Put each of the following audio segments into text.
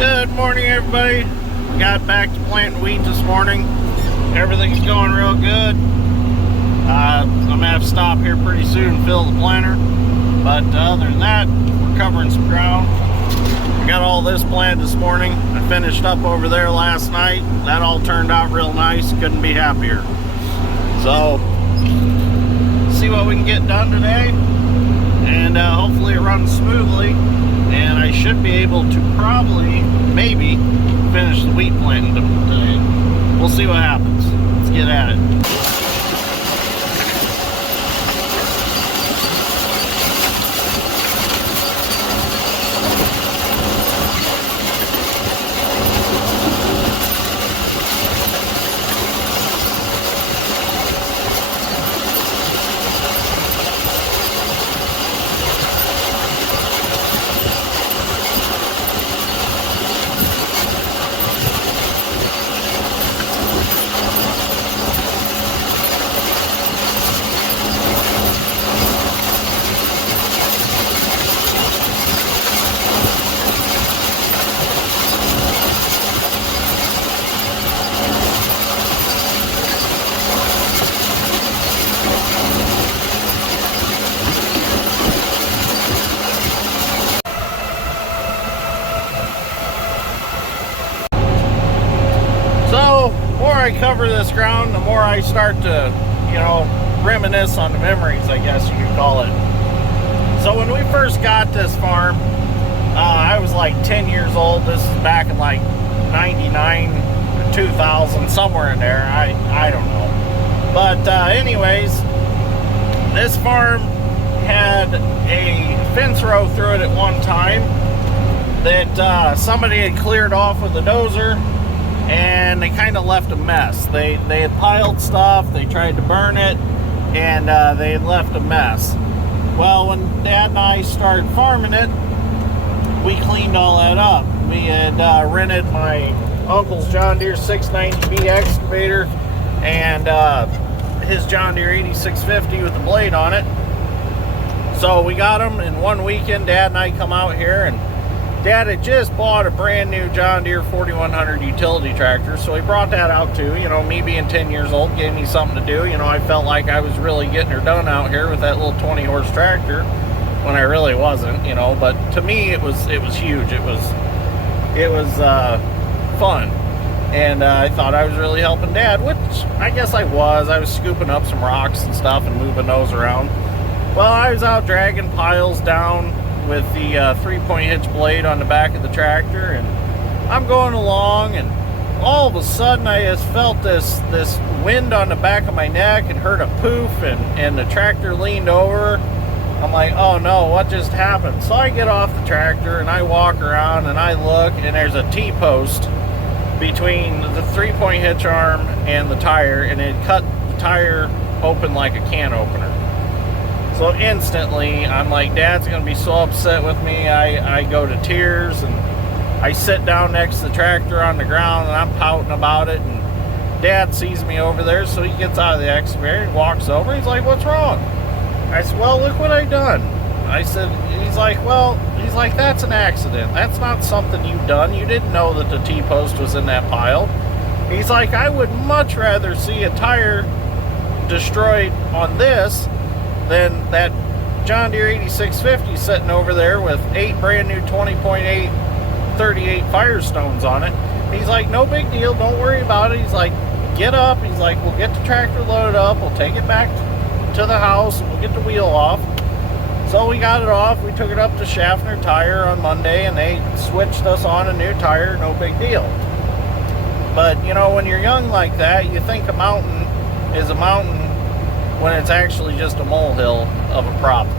Good morning, everybody. Got back to planting wheat this morning. Everything's going real good. I'm gonna have to stop here pretty soon and fill the planter. But other than that, we're covering some ground. I got all this planted this morning. I finished up over there last night. That all turned out real nice. Couldn't be happier. So, see what we can get done today. And hopefully it runs smoothly. And I should be able to probably, maybe, finish the wheat planting today. We'll see what happens. Let's get at it. The more I cover this ground, the more I start to, reminisce on the memories, I guess you could call it. So when we first got this farm, I was like 10 years old. This is back in like 99 or 2000, somewhere in there. I don't know. But anyways, this farm had a fence row through it at one time that somebody had cleared off with a dozer. And they kind of left a mess. They had piled stuff, they tried to burn it, and they had left a mess. Well, when Dad and I started farming it, we cleaned all that up. We had rented my uncle's John Deere 690B excavator and his John Deere 8650 with the blade on it. So we got them in one weekend. Dad and I come out here, and Dad had just bought a brand new John Deere 4100 utility tractor, so he brought that out too. Me being 10 years old gave me something to do. I felt like I was really getting her done out here with that little 20 horse tractor when I really wasn't, but to me it was huge. It was fun. And I thought I was really helping Dad, which I guess I was. I was scooping up some rocks and stuff and moving those around. Well, I was out dragging piles down with the 3-point hitch blade on the back of the tractor, and I'm going along, and all of a sudden I just felt this wind on the back of my neck and heard a poof, and the tractor leaned over. I'm like, oh no, what just happened? So I get off the tractor and I walk around and I look, and there's a T-post between the 3-point hitch arm and the tire, and it cut the tire open like a can opener. So instantly, I'm like, Dad's going to be so upset with me. I go to tears, and I sit down next to the tractor on the ground, and I'm pouting about it. And Dad sees me over there, so he gets out of the excavator and walks over. He's like, what's wrong? I said, well, look what I done. He's like, that's an accident. That's not something you've done. You didn't know that the T-post was in that pile. He's like, I would much rather see a tire destroyed on this than that John Deere 8650 sitting over there with 8 brand new 20.8 38 Firestones on it. He's like, no big deal, don't worry about it. He's like, get up. He's like, we'll get the tractor loaded up, we'll take it back to the house, and we'll get the wheel off. So we got it off. We took it up to Schaffner Tire on Monday, and they switched us on a new tire. No big deal. But when you're young like that, you think a mountain is a mountain when it's actually just a molehill of a problem.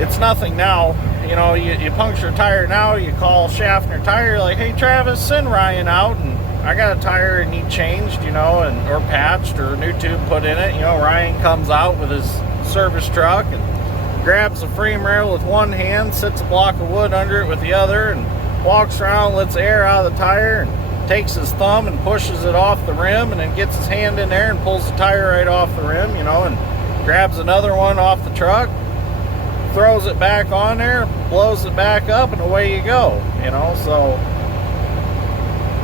It's nothing now. You puncture a tire now, you call Schaffner Tire, like, hey Travis, send Ryan out, and I got a tire and need changed, or patched, or a new tube put in it. Ryan comes out with his service truck and grabs the frame rail with one hand, sits a block of wood under it with the other, and walks around, lets air out of the tire, and takes his thumb and pushes it off the rim, and then gets his hand in there and pulls the tire right off the rim, and grabs another one off the truck, throws it back on there, blows it back up, and away you go. You know, so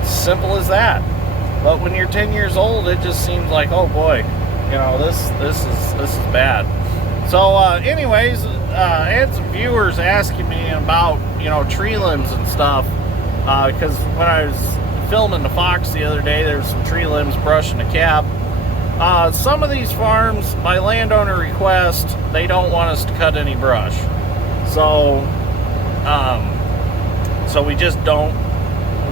simple as that. But when you're 10 years old, it just seems like, oh boy, you know, this is bad. So anyways, I had some viewers asking me about, you know, tree limbs and stuff, because when I was filming the Fox the other day, there was some tree limbs brushing the cab. Some of these farms, by landowner request, they don't want us to cut any brush. So we just don't.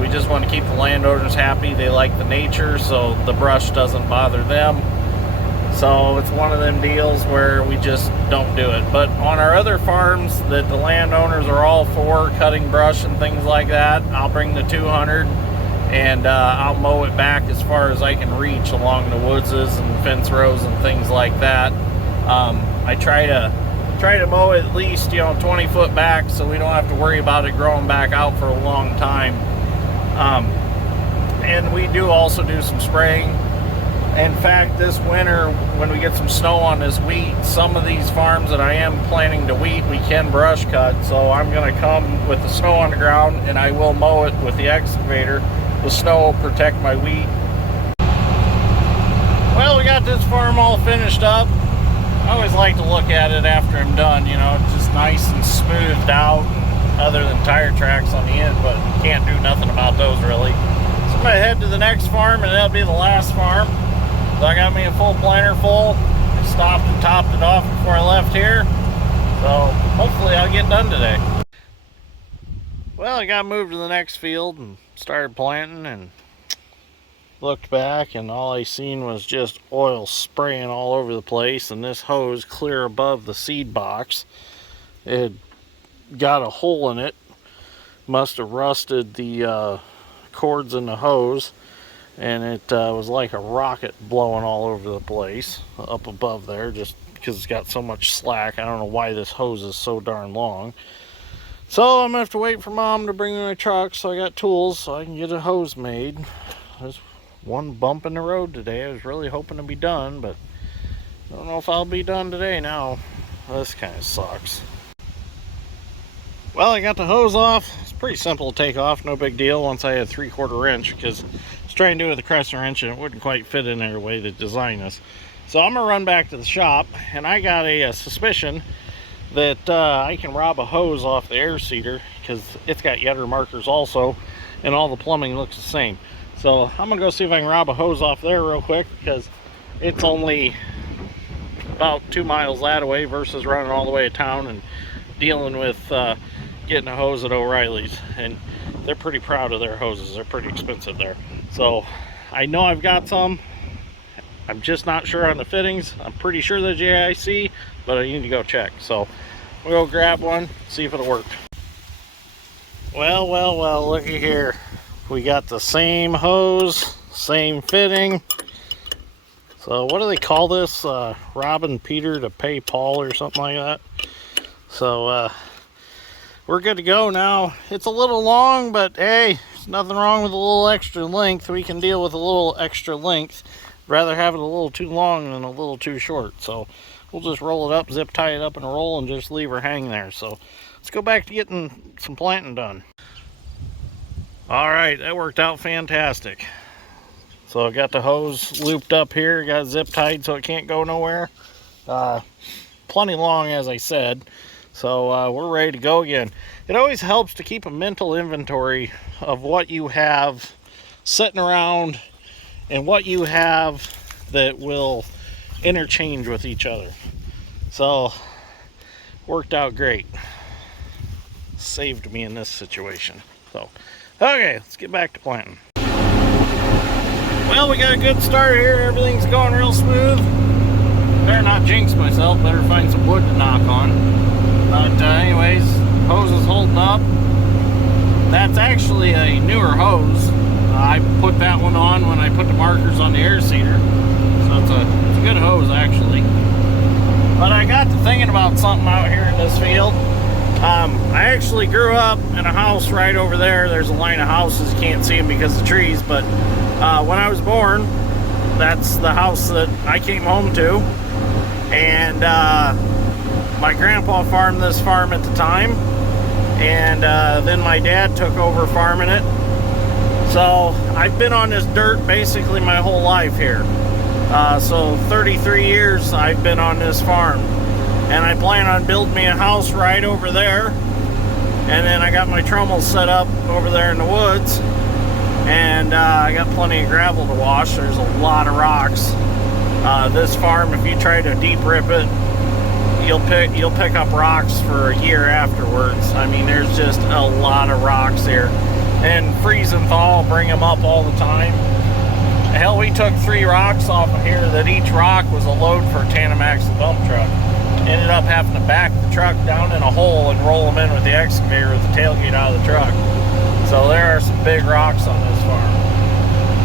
We just want to keep the landowners happy. They like the nature, so the brush doesn't bother them. So it's one of them deals where we just don't do it. But on our other farms that the landowners are all for cutting brush and things like that, I'll bring the 200 and I'll mow it back as far as I can reach along the woodses and fence rows and things like that. I try to mow at least, you know, 20 foot back so we don't have to worry about it growing back out for a long time. And we do also do some spraying. In fact, this winter, when we get some snow on this wheat, some of these farms that I am planning to wheat, we can brush cut. So I'm going to come with the snow on the ground and I will mow it with the excavator. The snow will protect my wheat. Well, we got this farm all finished up. I always like to look at it after I'm done, you know, it's just nice and smoothed out, other than tire tracks on the end, but can't do nothing about those really. So I'm going to head to the next farm, and that'll be the last farm. So I got me a full planter full. I stopped and topped it off before I left here. So hopefully I'll get done today. Well, I got moved to the next field and started planting and looked back, and all I seen was just oil spraying all over the place, and this hose clear above the seed box. It got a hole in it. Must have rusted the cords in the hose, and it was like a rocket blowing all over the place up above there, just because it's got so much slack. I don't know why this hose is so darn long. So I'm gonna have to wait for Mom to bring me my truck, so I got tools so I can get a hose made. There's one bump in the road today. I was really hoping to be done, but I don't know if I'll be done today now. This kind of sucks. Well, I got the hose off. It's pretty simple to take off, no big deal once I had 3/4 inch, because I was trying to do it with a crescent wrench and it wouldn't quite fit in there the way they designed this. So I'm gonna run back to the shop, and I got a suspicion that I can rob a hose off the air seeder, because it's got yetter markers also, and all the plumbing looks the same. So I'm gonna go see if I can rob a hose off there real quick, because it's only about 2 miles that way versus running all the way to town and dealing with getting a hose at O'Reilly's. And they're pretty proud of their hoses. They're pretty expensive there. So I know I've got some. I'm just not sure on the fittings. I'm pretty sure they're JIC, but I need to go check. So we'll go grab one, see if it'll work. Well, looky here. We got the same hose, same fitting. So what do they call this? Robbing Peter to pay Paul or something like that. So we're good to go now. It's a little long, but hey, there's nothing wrong with a little extra length. We can deal with a little extra length. Rather have it a little too long than a little too short. So we'll just roll it up, zip tie it up in a roll, and just leave her hang there. So let's go back to getting some planting done. All right, that worked out fantastic. So I got the hose looped up here, got it zip tied so it can't go nowhere. Plenty long, as I said. So we're ready to go again. It always helps to keep a mental inventory of what you have sitting around and what you have that will interchange with each other. So worked out great. Saved me in this situation. So okay, let's get back to planting. Well, we got a good start here. Everything's going real smooth. Better not jinx myself. Better find some wood to knock on. But anyways, hose is holding up. That's actually a newer hose. I put that one on when I put the markers on the air seeder. So it's a good hose actually. But I got to thinking about something out here in this field. I actually grew up in a house right over there. There's a line of houses. You can't see them because of the trees. But when I was born, that's the house that I came home to. And My grandpa farmed this farm at the time, and then my dad took over farming it. So I've been on this dirt basically my whole life here. So 33 years I've been on this farm, and I plan on building me a house right over there, and then I got my trommels set up over there in the woods, and I got plenty of gravel to wash. There's a lot of rocks. This farm, if you try to deep rip it, you'll pick up rocks for a year afterwards. I mean, there's just a lot of rocks here, and freeze and thaw bring them up all the time. Hell, we took 3 rocks off of here that each rock was a load for a tandem axle dump truck. Ended up having to back the truck down in a hole and roll them in with the excavator with the tailgate out of the truck. So there are some big rocks on this farm.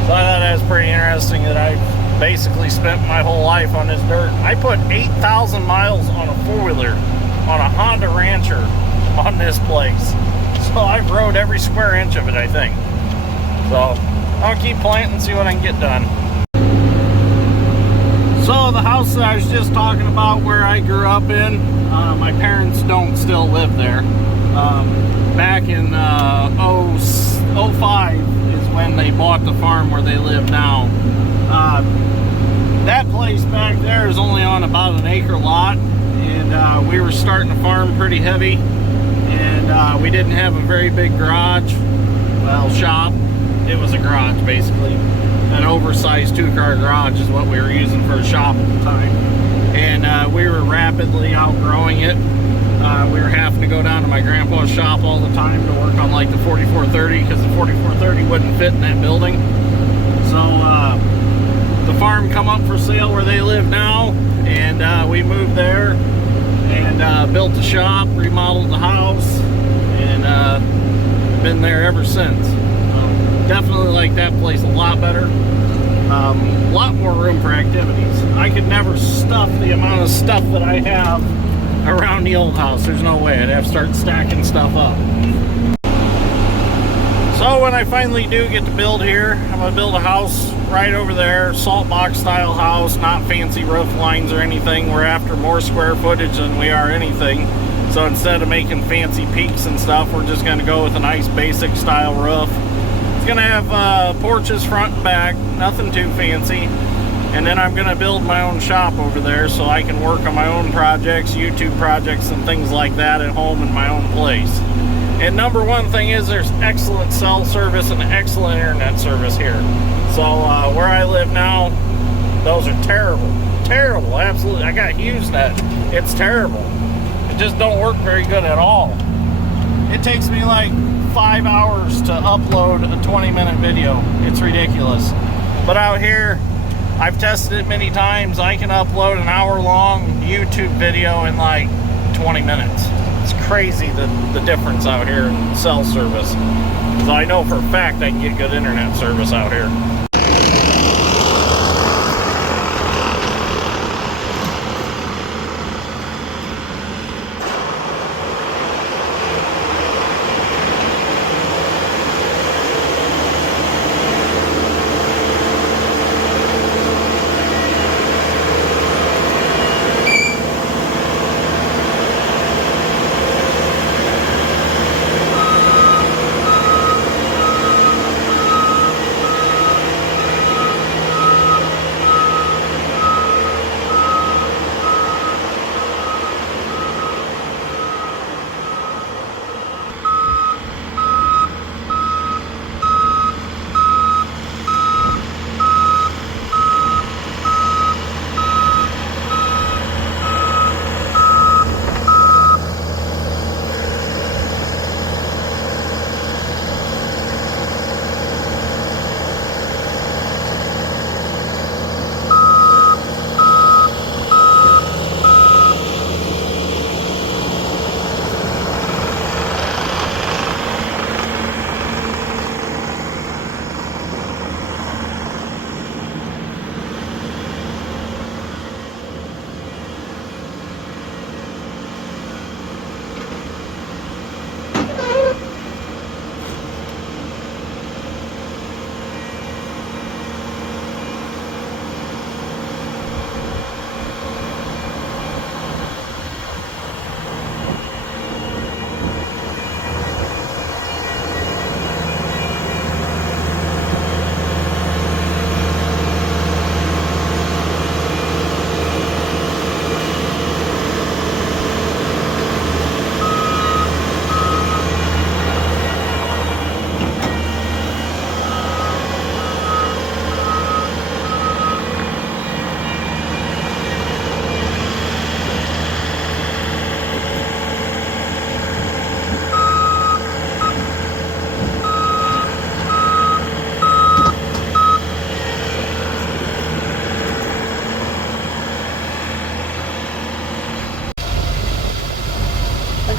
So I thought that was pretty interesting that I've basically spent my whole life on this dirt. I put 8,000 miles on a 4-wheeler on a Honda Rancher on this place. So I've rode every square inch of it, I think. So I'll keep planting and see what I can get done. So the house that I was just talking about where I grew up in, my parents don't still live there. Back in 05 is when they bought the farm where they live now. That place back there is only on about an acre lot, and we were starting to farm pretty heavy, and we didn't have a very big garage, well, shop. It was a garage, basically. An oversized 2-car garage is what we were using for a shop at the time. And we were rapidly outgrowing it. We were having to go down to my grandpa's shop all the time to work on like the 4430, because the 4430 wouldn't fit in that building. So the farm come up for sale where they live now, and we moved there and built the shop, remodeled the house, and been there ever since. Definitely like that place a lot better. A lot more room for activities. I could never stuff the amount of stuff that I have around the old house. There's no way. I'd have to start stacking stuff up. So when I finally do get to build here, I'm going to build a house right over there, salt box style house, not fancy roof lines or anything. We're after more square footage than we are anything. So instead of making fancy peaks and stuff, we're just going to go with a nice basic style roof. It's going to have porches front and back, nothing too fancy. And then I'm going to build my own shop over there so I can work on my own projects, YouTube projects, and things like that at home in my own place. And number one thing is there's excellent cell service and excellent internet service here. So where I live now, those are terrible. Terrible, absolutely. I got HughesNet. It's terrible. It just don't work very good at all. It takes me like 5 hours to upload a 20-minute video. It's ridiculous. But out here, I've tested it many times. I can upload an hour-long YouTube video in like 20 minutes. It's crazy the difference out here in cell service. So I know for a fact I can get good internet service out here.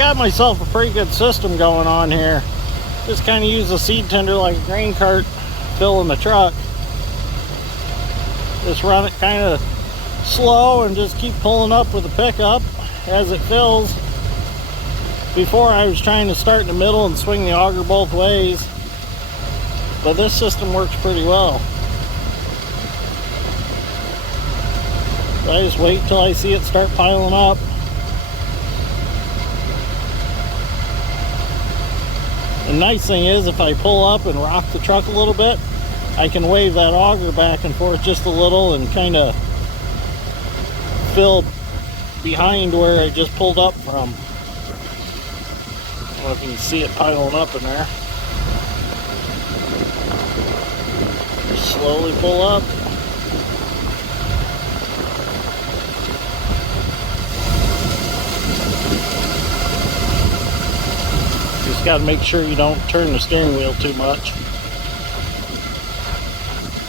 got myself a pretty good system going on here. Just kind of use the seed tender like a grain cart, filling the truck. Just run it kind of slow and just keep pulling up with the pickup as it fills. Before I was trying to start in the middle and swing the auger both ways, but this system works pretty well. So I just wait till I see it start piling up. The nice thing is, if I pull up and rock the truck a little bit, I can wave that auger back and forth just a little and kind of fill behind where I just pulled up from. I don't know if you can see it piling up in there. Just slowly pull up. Just got to make sure you don't turn the steering wheel too much.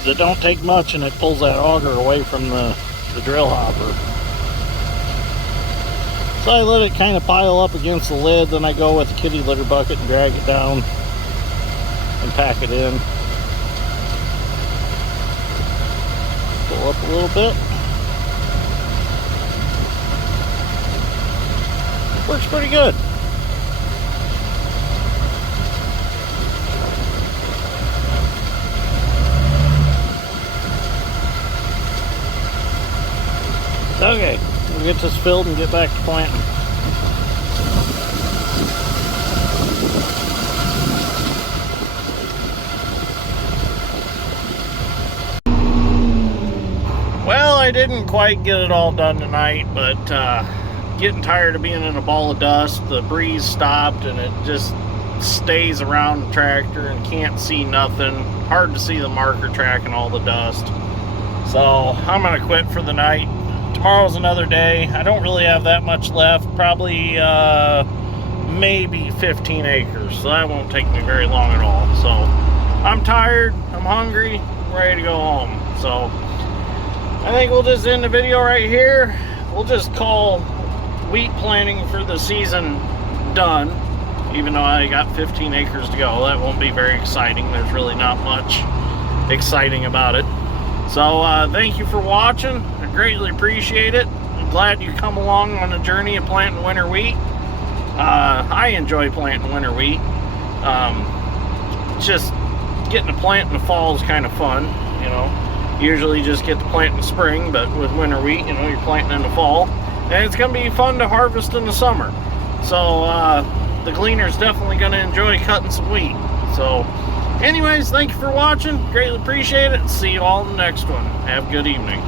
It don't take much and it pulls that auger away from the drill hopper. So I let it kind of pile up against the lid, then I go with the kitty litter bucket and drag it down and pack it in. Pull up a little bit. Works pretty good. Okay, we'll get this filled and get back to planting. Well, I didn't quite get it all done tonight, but getting tired of being in a ball of dust. The breeze stopped and it just stays around the tractor and can't see nothing. Hard to see the marker track and all the dust. So I'm gonna quit for the night. Tomorrow's another day. I don't really have that much left. Probably maybe 15 acres. So that won't take me very long at all. So I'm tired. I'm hungry. I'm ready to go home. So I think we'll just end the video right here. We'll just call wheat planting for the season done. Even though I got 15 acres to go. That won't be very exciting. There's really not much exciting about it. So thank you for watching. I greatly appreciate it. I'm glad you come along on the journey of planting winter wheat. I enjoy planting winter wheat. Just getting to plant in the fall is kind of fun, you know. Usually just get to plant in the spring, but with winter wheat, you know, you're planting in the fall. And it's going to be fun to harvest in the summer. So the gleaner's definitely going to enjoy cutting some wheat. So anyways, thank you for watching. Greatly appreciate it. See you all in the next one. Have a good evening.